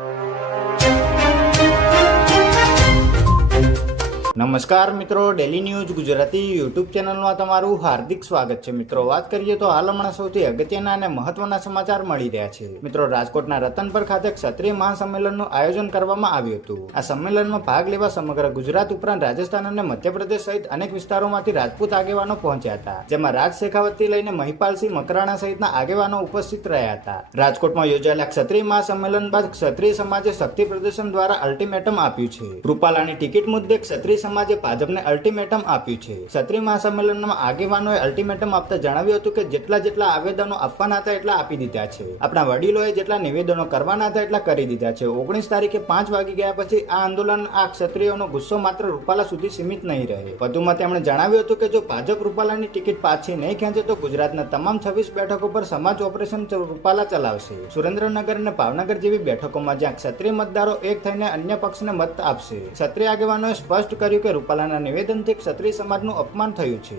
you. નમસ્કાર મિત્રો daily news Gujarati YouTube ચેનલમાં તમારું હાર્દિક સ્વાગત છે. મિત્રો, વાત કરીએ તો હાલ હમણાં સૌથી અગત્યના અને મહત્વના સમાચાર મળી રહ્યા છે. મિત્રો, રાજકોટના રતનપર ખાતે ક્ષત્રિય મહાસંમેલનનું આયોજન કરવામાં આવ્યું હતું. આ સંમેલનમાં ભાગ લેવા સમગ્ર ગુજરાત ઉપરાંત રાજસ્થાન અને મધ્યપ્રદેશ સહિત અનેક વિસ્તારોમાંથી રાજપૂત આગેવાનો પહોંચ્યા હતા, જેમાં રાજ શેખાવતથી લઈને મહિપાલસિંહ મકરાણા સહિતના આગેવાનો ઉપસ્થિત રહ્યા હતા. રાજકોટમાં યોજાયેલા ક્ષત્રિય મહાસંમેલન બાદ ક્ષત્રિય સમાજે શક્તિ પ્રદર્શન દ્વારા અલ્ટિમેટમ આપ્યું છે. રૂપાલાની ટિકિટ મુદ્દે ક્ષત્રિય સમાજે ભાજપને અલ્ટિમેટમ આપ્યું છે. ક્ષત્રિય મહાસંમેલનમાં આગેવાનોએ અલ્ટિમેટમ આપતા જણાવ્યું હતું કે જેટલા જેટલા આવેદનો આપવાના હતા એટલા આપી દીધા છે. આપણા વડીલોએ જેટલા નિવેદનો કરવાના હતા એટલા કરી દીધા છે. ઓગણીસ તારીખે પાંચ વાગી ગયા પછી આ આંદોલન આ ક્ષત્રિયોનો ગુસ્સો માત્ર રૂપાલા સુધી સીમિત નહીં રહે. વધુમાં તેમણે જણાવ્યું હતું કે જો ભાજપ રૂપાલાની ટિકિટ પાછી નહીં ખેંચે તો ગુજરાતના તમામ છવ્વીસ બેઠકો પર સમાજ ઓપરેશન રૂપાલા ચલાવશે. સુરેન્દ્રનગર અને ભાવનગર જેવી બેઠકોમાં જ્યાં ક્ષત્રિય મતદારો એક થઈને અન્ય પક્ષને મત આપશે. ક્ષત્રિય આગેવાનોએ સ્પષ્ટ કર્યું કે રૂપાલાના નિવેદનથી ક્ષત્રિય સમાજનું અપમાન થયું છે.